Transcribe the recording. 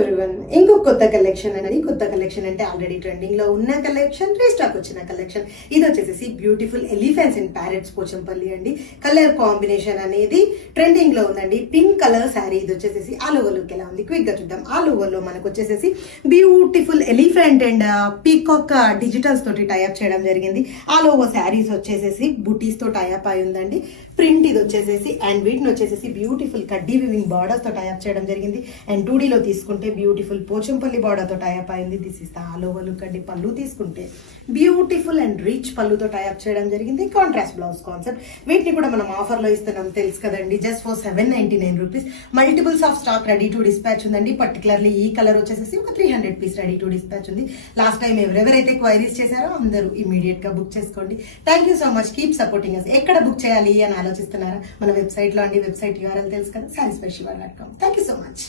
Everyone, ఇంకొక కొత్త collection అనేది. కొత్త కలెక్షన్ అంటే ఆల్రెడీ ట్రెండింగ్ లో ఉన్న కలెక్షన్, రీస్టాక్ వచ్చిన కలెక్షన్. ఇది వచ్చేసి beautiful elephants and parrots Pochampally అండి. కలర్ కాంబినేషన్ అనేది ట్రెండింగ్ లో ఉందండి. Pink colour sari. ఇది వచ్చేసి ఆల్ ఓవర్ లుక్ ఎలా ఉంది క్విక్ గా చూద్దాం. ఆల్ ఓవర్ లో మనకు వచ్చేసి beautiful elephant and peacock digitals తోటి టైఅప్ చేయడం జరిగింది. ఆల్ ఓవర్ శారీస్ వచ్చేసి బుటీస్ తో టైఅప్ అయి ఉందండి. ప్రింట్ ఇది వచ్చేసి అండ్ వీటిని వచ్చేసి బ్యూటిఫుల్ కడ్డీ వివింగ్ బార్డర్స్ తో టైఅప్ చేయడం జరిగింది. అండ్ 2D లో తీసుకుంటే బ్యూటిఫుల్ పోచంపల్లి బార్డర్ తో టైఅప్ అయింది. This is the all over look అండి. పళ్ళు తీసుకుంటే బ్యూటిఫుల్ అండ్ రిచ్ పళ్ళుతో టైఅప్ చేయడం జరిగింది. Contrast blouse concept. వీటిని కూడా మనం ఆఫర్ లో ఇస్తున్నాం, తెలుసు కదండి. Just for 799 rupees. Multiples of stock ready to dispatch ఉందండి. పర్టికులర్లీ ఈ కలర్ వచ్చేసి ఒక 300 పీస్ రెడీ టు డిస్పాచ్ ఉంది. లాస్ట్ టైం ఎవరెవరైతే క్వైరీస్ చేశారో అందరూ ఇమీడియట్ గా బుక్ చేసుకోండి. Thank you so much. Keep supporting us. ఎక్కడ బుక్ చేయాలి అని ఆలోచిస్తున్నారా? మన వెబ్సైట్ లో అండి. వెబ్సైట్ URL తెలుసు కదా, sareesbyshiva.com. Thank you so much.